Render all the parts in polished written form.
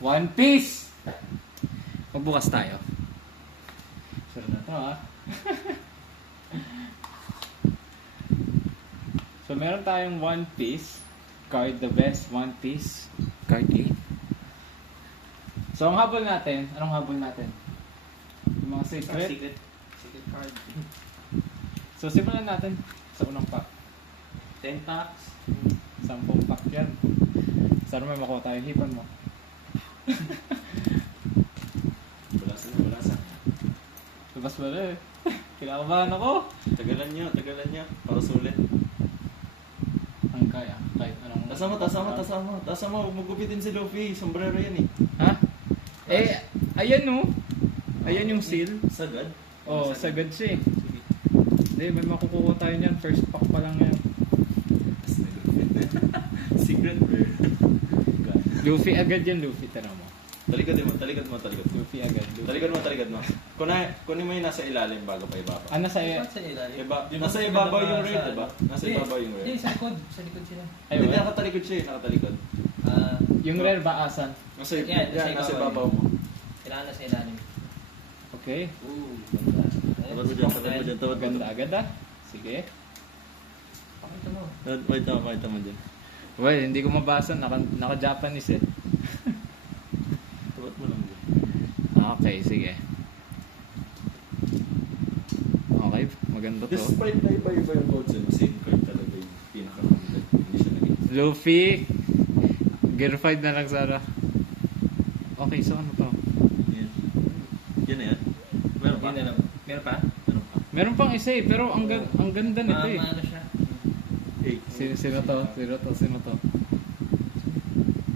One Piece! Magbukas tayo. Sure na to ha. So meron tayong One Piece card, the best One Piece card game. So ang habol natin, anong habol natin? Yung mga secret. Secret card. So simulan natin sa unang pack. 10 packs. 10 pack yan. Sana may makuha tayo. Hipan mo. Balasan. Labas mo na eh. Kinakabahan ako. Tagalan nyo. Para sulit. Ang kaya. Kahit anong... Tasa mo. Huwag magupitin si Luffy. Sombrero yan eh. Ha? Eh, ayan no. Ayan yung seal. Sagad. Oh, sagad siya eh. Hindi, may makukuha tayo niyan. First pack pa lang yan. Secret rare. Luffy agad yan, Luffy. Tara mo. Talikod mo. Luffy agad. Talikod mo. Kunin mo yung nasa ilalim bago pa ibaba. Ano sa'yo? Sa ilalim. Nasa ibabaw yung rare, diba? Nasa ibabaw yung Hindi, rare. sa likod. Sa likod sila. Hindi, Ayun. nakatalikod siya eh. Nakalikod. Yung rare ba asan? Nasa ibabaw mo. Kailangan na sa ilalim. Okay. Ganda. Tawad mo dyan. Maganda agad ah. Sige. Pakita mo. Pakita mo dyan. Well, hindi ko mabasa. Naka-Japanese eh. Tawad mo lang dyan. Okay, sige. Okay, maganda to. Despite na iba-iba yung codes yun, same card talaga yung pinaka-candidate. Hindi siya naging... Luffy. Gear 5 na lang sana. Okay, so ano to? Yan na yan. Meron pa? Yun na lang. Meron pa? Meron pang isa eh, pero ang ganda nito eh. Ano siya? Sino to?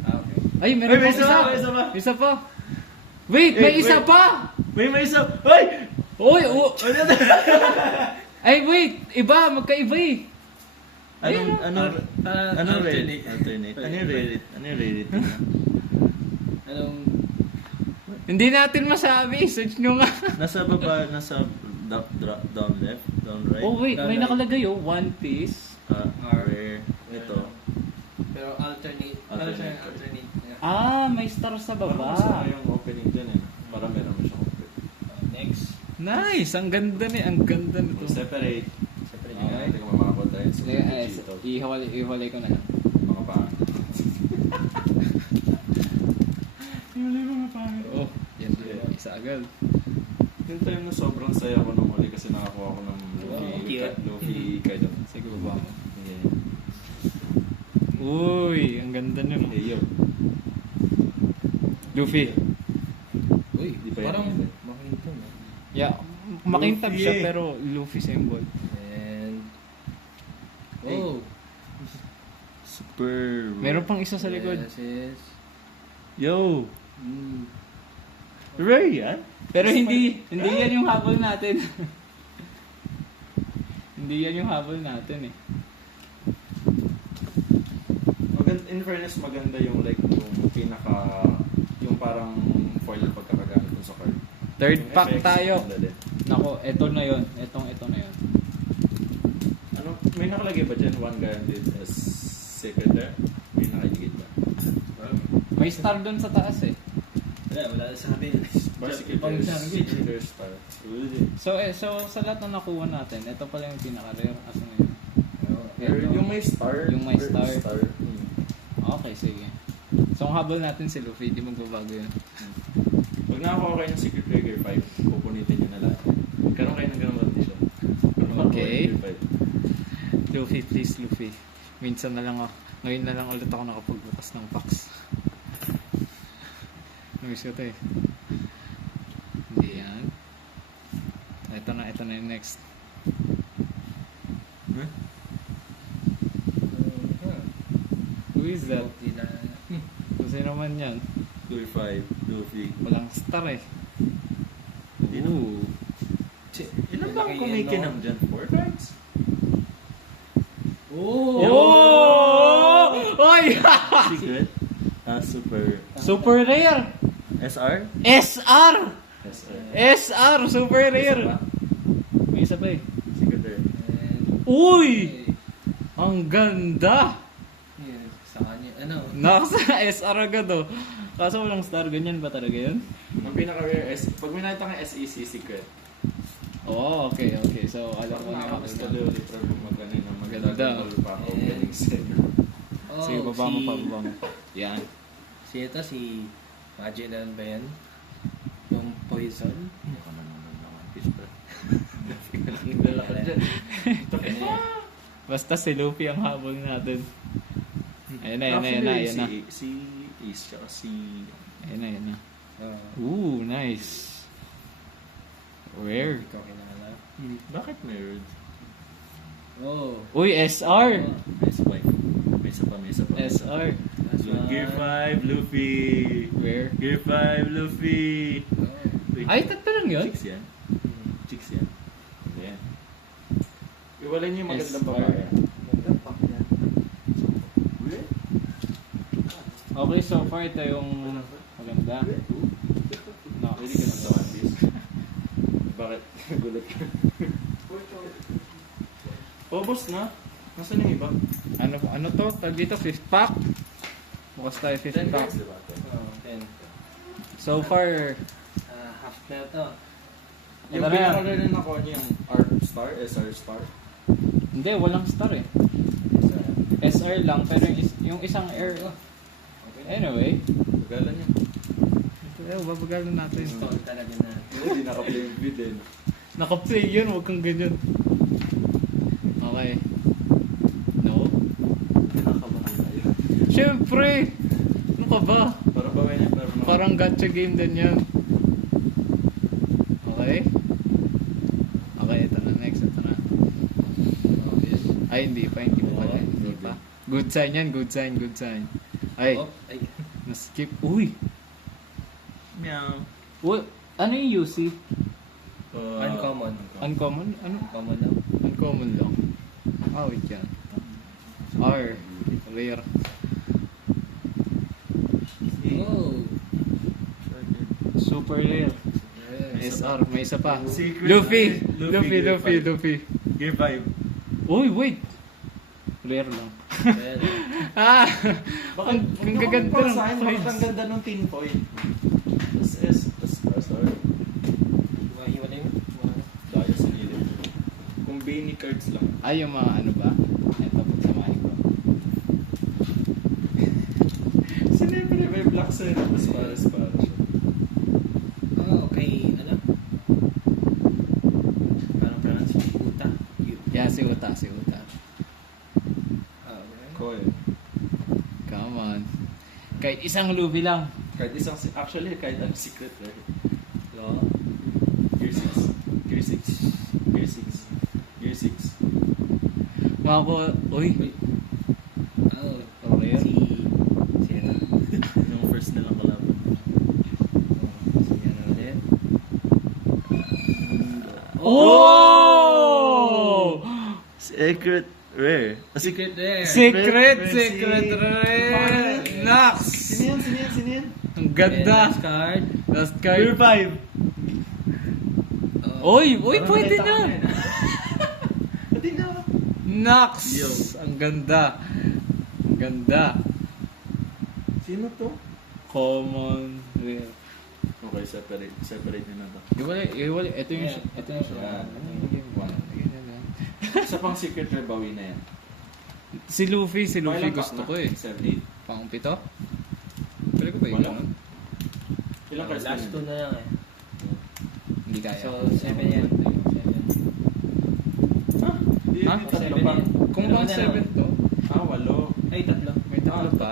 Okay. Ay, meron Ay, may pang isa pa! Isa pa! Wait, may isa pa! May isa! Ay! Uy! Ay, wait! Iba! Magkaiba eh! Anong rate? Alternate. Ano yung rate? Anong... Hindi natin masabi. Search nyo nga. Nasa baba, nasa down left, down right. Oh wait, may nakalagay oh. One Piece. Rare. Ito. Pero alternate. Alternate. Ah, may star sa Parang baba. masama yung opening dyan eh. Para meron mo siyang open. Next. Nice! Ang ganda nito. Separate. Okay. Hindi ko makakapot tayo sa Ihiwalay ko na lang. mga paa. Ihiwalay mo pa. Oh, yan. Isa agad. Yung time na sobrang saya ko nung huli kasi nakakuha ko ng Cute. Luffy kind of. Sige, baba mo. Yeah. Uy, ang ganda nun. Hey, yo. Luffy. Uy, Di pa yan. parang makinto no? Yeah, makintab Luffy siya eh. pero Luffy symbol. And... Hey. Oh! Super. Meron pang isa sa likod. Yes. Yo! Mm. Rare yan? Pero hindi yan yung habol natin. Hindi yan yung habol natin eh. In fairness, maganda yung like yung pinaka yung parang foil pagkakagamit dun sa card. Third Yung pack effects, tayo. maganda din. Nako, eto na yon. Ito na yon. Ano, may nakalagay ba dyan? One guaranteed as secret there? May nakaligid ba? May star doon sa taas eh. Wala na sabi. Basically, Pang there's star. So sa lahat na nakuha natin, ito pala yung pinaka-rare. Asan na yun? Ito. Yung may star. Yung may star. Hmm. Okay, sige. So ang habol natin si Luffy, hindi magbabago yun. Pag nakakuha kayo ng Secret Trigger 5, pupunitin nyo na lahat. Karoon kayo ng ganong condition. Okay. Luffy, please Luffy. Minsan na lang ako. Ngayon na lang ulit ako nakapagbukas ng packs. Namiss ko ito eh. Hindi yan. Ito na yung next. Huh? Who is that? Kasi naman yan. Luffy 5, Luffy. Walang star eh. Hindi na. Ilan ba ang kumikinang dyan? 4 cards? Oh! Oy! Secret? Super rare! SR? SR! SR. SR! Super rare! May isa pa eh. Secret rare. Uy! Ang ganda! Sa kanya. Ano ano. Nox, SR agad oh. Kaso walang star, ganyan ba talaga yun? Ang pinaka-rare pag may nakita kang SEC secret, Oo, okay. So, alam ko na yung nakakapos ka habol doon, natin. literal mo mag-ano yun, Maganda. mag-Dragon Ball pa opening set. Oh, Sige, baba mo pa, baba mo pa. Yan. Si ito, si Magellan ba yan? Yung Poison? Hindi ka man naman ng One Piece, bro. Dala ka dyan. Basta si Luffy ang habol natin. Ayun na. Actually, si Ace, tsaka si... Ayun na. Oh, Ooh, nice. Rare. hindi ko kilala. Bakit nerd? Oh. Uy, SR! Nice wife. May isa pa. SR. Last one. Gear 5, Luffy! Where? Gear 5, Luffy! Oh. Ay, tatlo lang yun? Chicks yan? Chicks yan? Hindi yan. Iwalay niyo yung magandang SR. babae. Okay, so far ito yung maganda. Nox. Pwede ka na sa One Piece. Bakit? Gulat ka. Ubus na? Nasaan yung iba? Ano to? Tag dito, 5th pack? Bukas tayo 5th 10 pack. cards, diba? Oh, 10. So far, Half na to. Yung Ito na yan. pinaka-rare na nakuha niyo yung R star, SR star. hindi, walang star eh. SR lang, pero yung isang air. Anyway, Pagalan niya. babagalan natin. Install talaga na. Hindi naka-play yung vid eh. Naka-play yun, huwag kang ganyan. Okay. No? Nakakabahan tayo. Siyempre! Ano ka ba? Parang bawin niya, Parang gacha game din yan. Okay? Okay, ito na. Next, ito na. Ay, hindi pa pala. Hindi pa. Good sign yan, good sign. Ay, Oh, ay. na-skip. Uy! Meow. Uy! Ano yung UC? Uncommon. Uncommon? Ano? Uncommon lang. Uncommon lang. Ah, wait yan. R. Rare. Oh. Super rare. Yes. SR. May isa pa. Secret. Luffy! Luffy, Luffy. Gear 5. Uy, wait! Rare lang. Ayan. Ah! Ang gaganda Para ng sa akin, bakit ang coins. ganda ng tinfoil? Sorry. Hiwalay mo? Dahil sa nilid. Kung Bane cards lang. Ay, yung mga ano ba? Ito, pagsamahin ko. Siyempre, may black sir. Tapos para siya. Oh, okay. Ano? Parang pronounce Uta. Yeah, si Uta. Oh, okay. Coil. Come on. Kahit isang Luffy lang. Kahit isang, actually, kahit ang secret eh. Law. Gear 6. Gear 6. Gear 6. Gear 6. Mga ko, uy. Oh. Oh, rare. Si ano? Yung first na lang kalaban. Si ano ulit? Oh! Secret rare. Secret rare. Secret Secret rare. Nox! Sino yan? Ang And ganda. last card. Last Gear card. 5. Oh. Uy, pwede na. Pwede na. Nox! Yo. Ang ganda. Sino to? Common rare. Okay, separate nyo na to. Iwalay. Ito yung Yeah. ito yung Yan. One. Isa pang secret rare bawi na yan. Si Luffy Ilang gusto pack ko na? eh. 7, 8. Pang 7? Pwede ko ba Wala. yun? Ilang cards Last na two yun? na lang eh. Hindi kaya. So, 7 yan. 7. Ha? Di, Ha? di, tatlo 7 pa. yan. Kung Dalawa pang na 7 lang. to, Ah, 8. Ay, tatlo. may tatlo pa.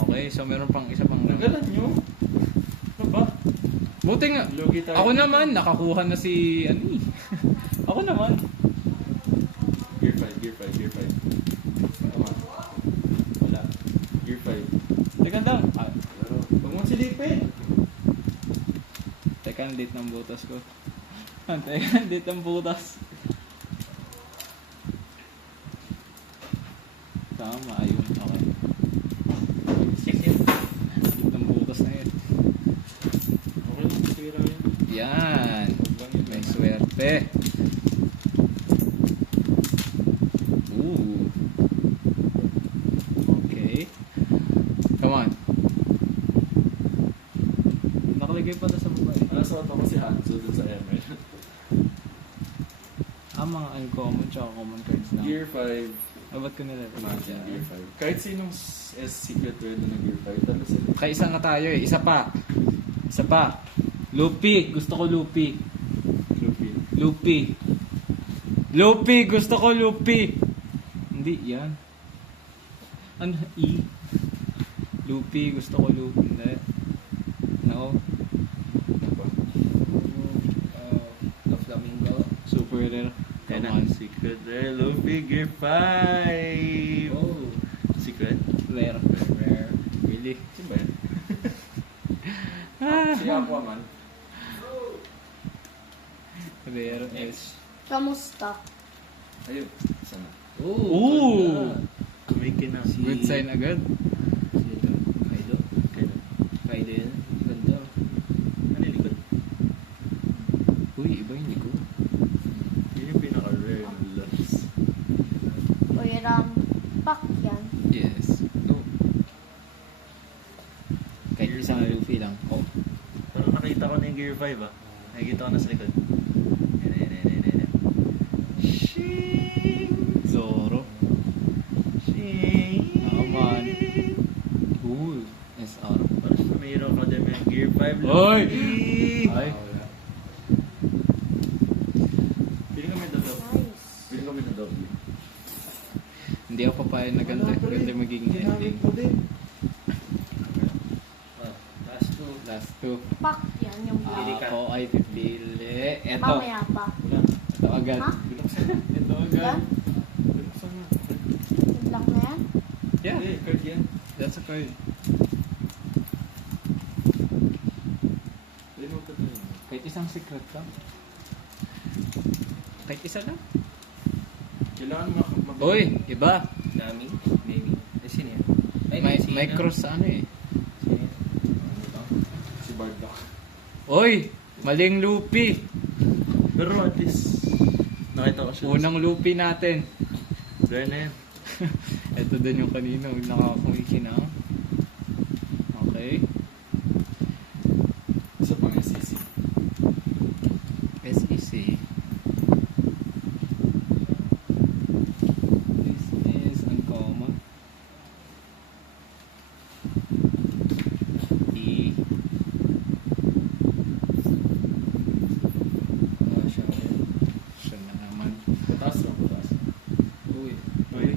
Okay, so meron pang isa pang Nagalan nyo. Ano ba? Buti nga. Lugi tayo. Ako naman, nakakuha na si Ani. Ako naman. Gear 5. Tama. Wala. Gear 5. Teka lang. Huwag mong silipin. Teka, ang date ng butas ko. Teka, ang date ng butas. Tama, ayun. Okay. 6 yan. Date ng butas na yun. Okay lang, tira yun. Yan. Huwag lang yun. May swerte. Ooh. Okay. Bigay pa to sa babae. Nasa auto ko si Hanzo dun sa ML. Mga uncommon tsaka common cards lang. Gear 5. Ba't ko nila? Imagine Gear 5. Kahit sinong secret rare na Gear 5, talo sila. Kaya isa na tayo eh. Isa pa. Lupi. Gusto ko Lupi. Lupi. Gusto ko Lupi. Hindi, yan. Ano? E. Lupi. Gusto ko Lupi. Hindi. No. Ano ba? The Flamingo. Super rare. Yan Come na. on. Secret rare, Luffy, Gear 5! Oh. Secret? Rare. Rare. Really? Sino ba yan? Si Aquaman. Rare is... Kamusta? Ayun, sana. Ooh! Kumikin na. Good sign agad. Sino ito? Kaido? Kailan? Kaido yan. Ganda. Ano yung likod? Uy, iba yung likod. Yun yung pinaka-rare ng loves. Uy, Pak yan. Yes. No. Kahit isang Luffy lang. Oh. Parang nakita ko na yung Gear 5 ah. Nakikita ko na sa likod. Yan. Shing! Zoro. Shing! Naman. Cool. SR. Parang sa may Hero Academia yung Gear 5. Oy! Luffy! Ay. Feeling ko may double. Nice. Feeling ko may double. Hindi ako papayag na ganda. Ganda magiging ending. Ah, last two. Last two. Pak yan yung Pili ka. Ako ay pipili. Eto. Mamaya pa. Ito agad. Ha? Ito agad. Yan? Binuksan mo. Yung black na yan? Yeah. Hindi, card yan. That's a card. Remote ko yun. Kahit isang secret lang. Kahit isa lang. Kailangan mabili. Uy! Iba. Nami? Maybe. Eh, sino yan? Ay, May, sino? may cross sa ano eh. Sino yan? Ano ba? Si Bardock. Uy! Maling Luffy. Pero at least, nakita ko siya. Unang Luffy natin. Rare na yan. Ito din yung kanina. Nakakumikinang. Okay. Isa pang SEC. SEC. This is uncommon. E. Ah, siya ngayon. Siya na naman. Pataas o pataas? Uy. Uy.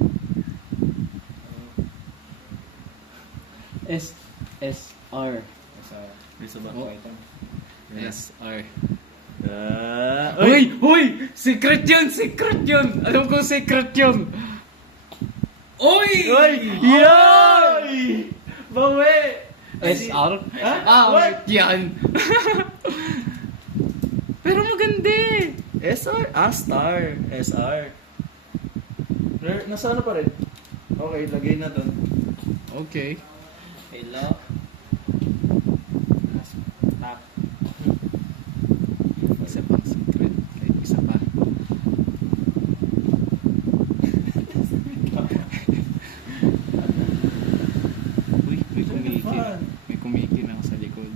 SR. Sa May isa ba? Oh. item. SR. Uy! Uy! Secret yun! Secret yun! Alam ko secret yun! Uy! Uy! Yoy! Bawi! SR? Ha? What? Yan! Pero maganda eh! SR? Star. SR. Rare, nasa ano pa rin? Okay, lagay na doon. Okay. Hello. Last top. Isa pang secret. Kahit isa pa. Uy, may kumikin. May kumikinang sa likod.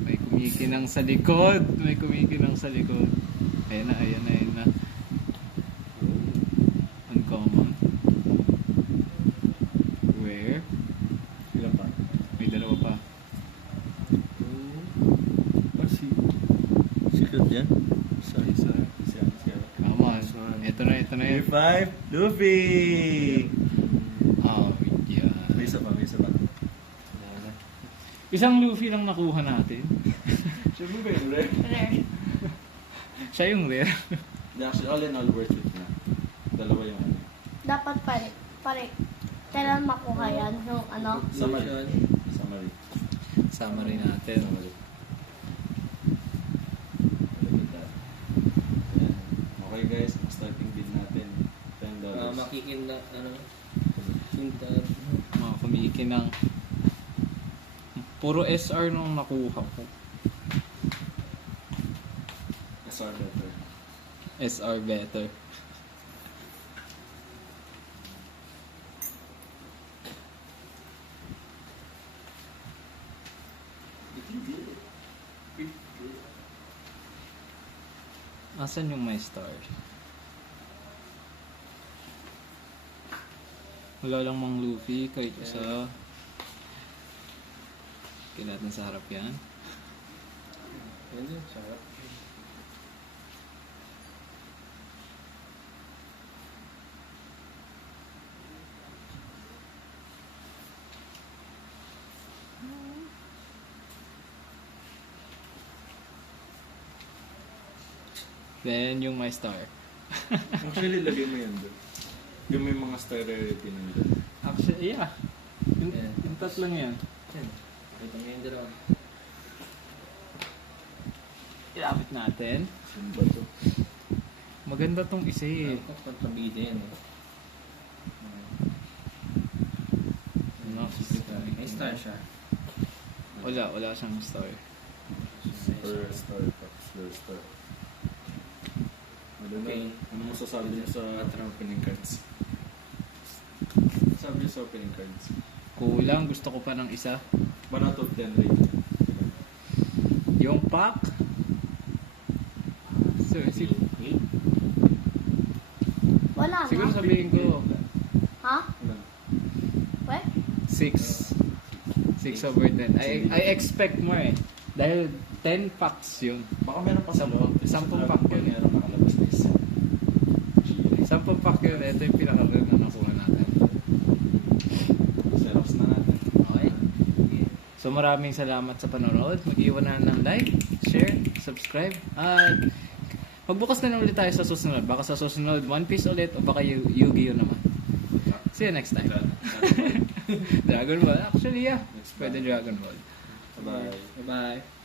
May kumikinang sa likod. May kumikinang sa likod. Ayan na, ayan na, ayan na. Uncommon. Where? Ilan pa? May dalawa pa. Secret yan? Sorry, sorry. Siya. Come on. Ito na, ito na Gear yun. 5, Luffy! Oh, yeah. May isa pa, may isa pa. Isang Luffy lang nakuha natin. Siya mo ba yung rare? Rare. Siya yung rare. Actually, all in all, worth it na. Dalawa yung ano. Dapat pare. Kailan makuha yan? Yung ano? Summary. Summary. Summary natin. Summary. Look at that. Ayan. Okay guys, starting bid natin. $10. Makikin na, ano, sinta. Mga kumikinang. Puro SR nung nakuha ko. SR better. SR better. Ito yung Asan yung my star? Wala lang mang Luffy, kahit isa. Okay, natin sa harap yan. Yan din, sarap. Then, yung my star. Actually, lagay mo yan doon. Yung may mga star rarity nandun. Actually, yeah. Yung, Yeah. yung tatlong yan. Yan. Ito nga yung dalawa. Ilapit natin. Saan ba to? Maganda tong isa eh. Dapat pagpabida yan eh. No, May star siya. wala siyang star. Super star, top star. Ano Okay. Ano masasabi niyo sa opening cards? Sabi niyo sa opening cards. Kulang, gusto ko pa ng isa. 1 out of 10 rate niya. Yung pack. So, Wala siguro na. sabihin ko, Ha? Ano? What? 6. 6 over 10. I expect more eh. Dahil 10 packs yun. Baka meron pa sa loob. 10 pack yun. Meron nakalabas na isa. 10 pack yun. Ito yung pinaka-rare na nakuha natin. Xerox na natin. Okay. So maraming salamat sa panonood. Mag-iwan na ng like, share, subscribe. At magbukas na ulit tayo sa susunod. Baka sa susunod One Piece ulit o baka Yu-Gi-Oh naman. See you next time. Dragon Ball. Actually, yeah. Pwede Dragon Ball. Bye. Bye-bye.